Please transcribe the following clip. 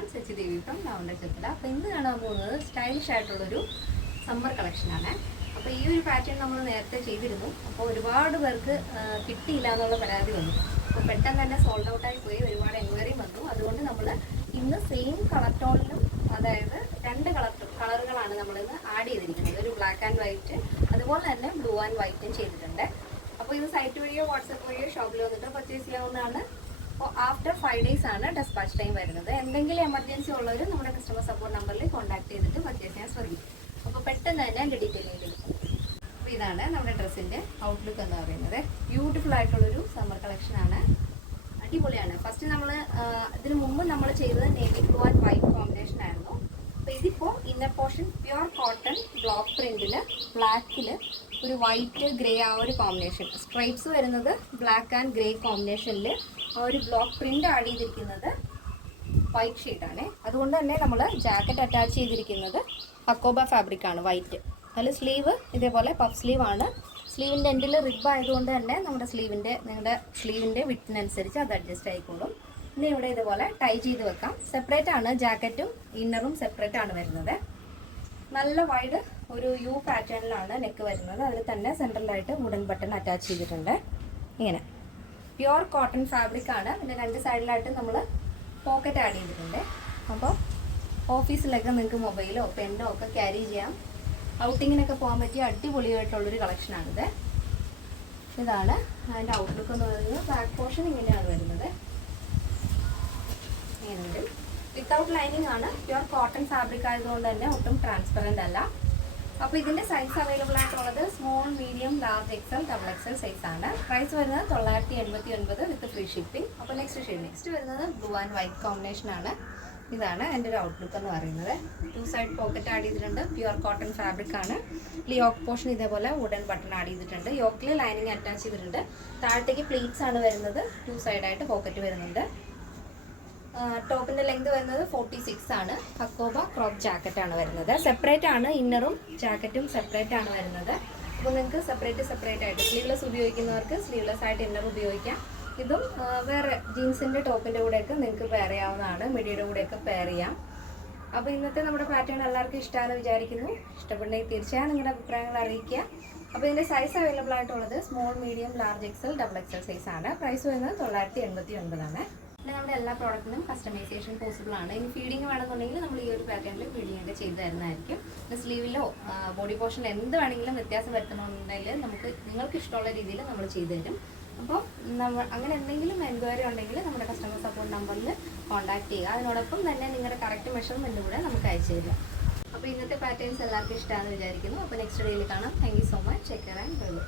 everyone, Sachidevi from Lavender Chattala. അപ്പോൾ ഇന്ന് കാണാൻ പോകുന്നത് സ്റ്റൈലിഷ് ആയിട്ടുള്ളൊരു സമ്മർ കളക്ഷനാണ്. അപ്പോൾ ഈ ഒരു പാറ്റേൺ നമ്മൾ നേരത്തെ ചെയ്തിരുന്നു. അപ്പോൾ ഒരുപാട് പേർക്ക് കിട്ടിയില്ല എന്നുള്ള പരാതി വന്നു. അപ്പോൾ പെട്ടെന്ന് തന്നെ സോൾഡ് ഔട്ടായി പോയി, ഒരുപാട് എൻക്വയറി വന്നു. അതുകൊണ്ട് നമ്മൾ ഇന്ന് സെയിം കളർ ടോണിലും, അതായത് രണ്ട് കളറുകളാണ് നമ്മളിന്ന് ആഡ് ചെയ്തിരിക്കുന്നത്. ഒരു ബ്ലാക്ക് ആൻഡ് വൈറ്റ്, അതുപോലെ തന്നെ ബ്ലൂ ആൻഡ് വൈറ്റും ചെയ്തിട്ടുണ്ട്. അപ്പോൾ ഇത് സൈറ്റ് വഴിയോ വാട്സപ്പ് വഴിയോ ഷോപ്പിൽ വന്നിട്ട് പർച്ചേസ് ചെയ്യാവുന്നതാണ്. അപ്പോൾ ആഫ്റ്റർ 5 days ആണ് ഡെസ്പാച്ച് ടൈം വരുന്നത്. എന്തെങ്കിലും എമർജൻസി ഉള്ളവർ നമ്മുടെ കസ്റ്റമർ സപ്പോർട്ട് നമ്പറിൽ കോൺടാക്ട് ചെയ്തിട്ട് പർച്ചേസ് ചെയ്യാൻ ശ്രമിക്കും. അപ്പോൾ പെട്ടെന്ന് തന്നെ എൻ്റെ ഡീറ്റെയിലേക്ക് എടുക്കും. അപ്പോൾ ഇതാണ് നമ്മുടെ ഡ്രസ്സിൻ്റെ ഔട്ട്ലുക്ക് എന്ന് പറയുന്നത്. ബ്യൂട്ടിഫുൾ ആയിട്ടുള്ളൊരു സമ്മർ കളക്ഷനാണ്, അടിപൊളിയാണ്. ഫസ്റ്റ് നമ്മൾ ഇതിന് മുമ്പ് നമ്മൾ ചെയ്തത് navy blue and white combination ആയിരുന്നു. അപ്പോൾ ഇതിപ്പോൾ inner portion pure cotton block പ്രിൻറ്റിൽ ബ്ലാക്കിൽ ഒരു വൈറ്റ് ഗ്രേ ആ ഒരു കോമ്പിനേഷൻ, സ്ട്രൈപ്സ് വരുന്നത് ബ്ലാക്ക് ആൻഡ് ഗ്രേ കോമ്പിനേഷനിൽ ആ ഒരു ബ്ലോക്ക് പ്രിൻ്റ് ആഡ് ചെയ്തിരിക്കുന്നത് വൈറ്റ് ഷെയ്ഡാണ്. അതുകൊണ്ട് തന്നെ നമ്മൾ ജാക്കറ്റ് അറ്റാച്ച് ചെയ്തിരിക്കുന്നത് അക്കോബ ഫാബ്രിക് ആണ്, വൈറ്റ്. അതിൽ സ്ലീവ് ഇതേപോലെ പഫ് സ്ലീവ് ആണ്. സ്ലീവിൻ്റെ എൻഡിൽ റിബ് ആയതുകൊണ്ട് തന്നെ നിങ്ങളുടെ സ്ലീവിൻ്റെ വിഡ്ത്തിനനുസരിച്ച് അത് അഡ്ജസ്റ്റ് ആയിക്കോളും. ഇനി ഇവിടെ ഇതുപോലെ ടൈ ചെയ്ത് വെക്കാം. സെപ്പറേറ്റ് ആണ്, ജാക്കറ്റും ഇന്നറും സെപ്പറേറ്റ് ആണ് വരുന്നത്. നല്ല വൈഡ് ഒരു യു പാറ്റേണിലാണ് നെക്ക് വരുന്നത്. അതിൽ തന്നെ സെൻട്രലായിട്ട് വുഡൻ ബട്ടൺ അറ്റാച്ച് ചെയ്തിട്ടുണ്ട്. ഇങ്ങനെ പ്യുവർ കോട്ടൺ ഫാബ്രിക് ആണ്. പിന്നെ രണ്ട് സൈഡിലായിട്ട് നമ്മൾ പോക്കറ്റ് ആഡ് ചെയ്തിട്ടുണ്ട്. അപ്പോൾ ഓഫീസിലൊക്കെ നിങ്ങൾക്ക് മൊബൈലോ പെന്നോ ഒക്കെ ക്യാരി ചെയ്യാം. ഔട്ടിങ്ങിനൊക്കെ പോകാൻ പറ്റിയ അടിപൊളിയായിട്ടുള്ളൊരു കളക്ഷനാണിത്. ഇതാണ് അതിൻ്റെ ഔട്ട്ലുക്ക് എന്ന് പറയുന്നത്. ബാക്ക് പോർഷൻ ഇങ്ങനെയാണ് വരുന്നത്. ഇങ്ങനെ വരും. വിത്തൗട്ട് ലൈനിങ് ആണ്, പ്യുവർ കോട്ടൺ ഫാബ്രിക് ആയതുകൊണ്ട് തന്നെ ഒട്ടും ട്രാൻസ്പെറൻ്റ് അല്ല. അപ്പോൾ ഇതിൻ്റെ സൈസ് അവൈലബിൾ ആയിട്ടുള്ളത് small, medium, large, XL, double XL size ആണ്. പ്രൈസ് വരുന്നത് 989 വിത്ത് ഫ്രീ ഷിപ്പിംഗ്. അപ്പോൾ നെക്സ്റ്റ് വരുന്നത് ബ്ലൂ ആൻഡ് വൈറ്റ് കോമ്പിനേഷൻ ആണ്. ഇതാണ് എൻ്റെ ഒരു ഔട്ട്ലുക്ക് എന്ന് പറയുന്നത്. 2 സൈഡ് പോക്കറ്റ് ആഡ് ചെയ്തിട്ടുണ്ട്. പ്യുവർ കോട്ടൺ ഫാബ്രിക് ആണ്. യോക്ക് പോർഷൻ ഇതേപോലെ വുഡൻ ബട്ടൺ ആഡ് ചെയ്തിട്ടുണ്ട്. യോക്കിൽ ലൈനിങ് അറ്റാച്ച് ചെയ്തിട്ടുണ്ട്. താഴത്തേക്ക് പ്ലീറ്റ്സ് ആണ് വരുന്നത്. 2 സൈഡായിട്ട് പോക്കറ്റ് വരുന്നുണ്ട്. ടോപ്പിൻ്റെ ലെങ്ത് വരുന്നത് 46 ആണ്. അക്കോബ ക്രോപ്പ് ജാക്കറ്റ് ആണ് വരുന്നത്. സെപ്പറേറ്റ് ആണ്, ഇന്നറും ജാക്കറ്റും സെപ്പറേറ്റ് ആണ് വരുന്നത്. അപ്പോൾ നിങ്ങൾക്ക് സെപ്പറേറ്റ് ആയിട്ട് സ്ലീവ്ലെസ് ഉപയോഗിക്കുന്നവർക്ക് സ്ലീവ്ലെസ് ആയിട്ട് ഇന്നർ ഉപയോഗിക്കാം. ഇതും വേറെ ജീൻസിൻ്റെ ടോപ്പിൻ്റെ കൂടെയൊക്കെ നിങ്ങൾക്ക് പെയർ ചെയ്യാവുന്നതാണ്. മിഡിയുടെ കൂടെയൊക്കെ പെയർ ചെയ്യാം. അപ്പോൾ ഇന്നത്തെ നമ്മുടെ പാറ്റേൺ എല്ലാവർക്കും ഇഷ്ടമാണെന്ന് വിചാരിക്കുന്നു. ഇഷ്ടപ്പെടുന്നെങ്കിൽ തീർച്ചയായും നിങ്ങളുടെ അഭിപ്രായങ്ങൾ അറിയിക്കുക. അപ്പോൾ ഇതിൻ്റെ സൈസ് അവൈലബിൾ ആയിട്ടുള്ളത് small, medium, large, XL, double XL size ആണ്. പ്രൈസ് വരുന്നത് 989 ആണ്. പിന്നെ നമ്മുടെ എല്ലാ പ്രോഡക്റ്റിനും കസ്റ്റമൈസേഷൻ പോസിബിൾ ആണ്. ഇനി ഫീഡിങ് വേണമെന്നുണ്ടെങ്കിൽ നമ്മൾ ഈ ഒരു പാറ്റേണിൽ ഫീഡിങ് ഒക്കെ ചെയ്ത് തരുന്നതായിരിക്കും. പിന്നെ സ്ലീവിലോ ബോഡി പോർഷനിൽ എന്ത് വേണമെങ്കിലും വ്യത്യാസം വരുത്തണമെന്നുണ്ടെങ്കിൽ നിങ്ങൾക്ക് ഇഷ്ടമുള്ള രീതിയിൽ നമ്മൾ ചെയ്തു തരും. അപ്പോൾ അങ്ങനെ എന്തെങ്കിലും എൻക്വയറി ഉണ്ടെങ്കിൽ നമ്മുടെ കസ്റ്റമർ സപ്പോർട്ട് നമ്പറിൽ കോൺടാക്ട് ചെയ്യുക. അതിനോടൊപ്പം തന്നെ നിങ്ങളുടെ കറക്റ്റ് മെഷർമെൻറ്റ് കൂടെ നമുക്ക് അയച്ചു തരിക. അപ്പോൾ ഇന്നത്തെ പാറ്റേൺസ് എല്ലാവർക്കും ഇഷ്ടമാണെന്ന് വിചാരിക്കുന്നു. അപ്പോൾ നെക്സ്റ്റ് ഡേയിൽ കാണാം. Thank you so much. Take care and bye bye.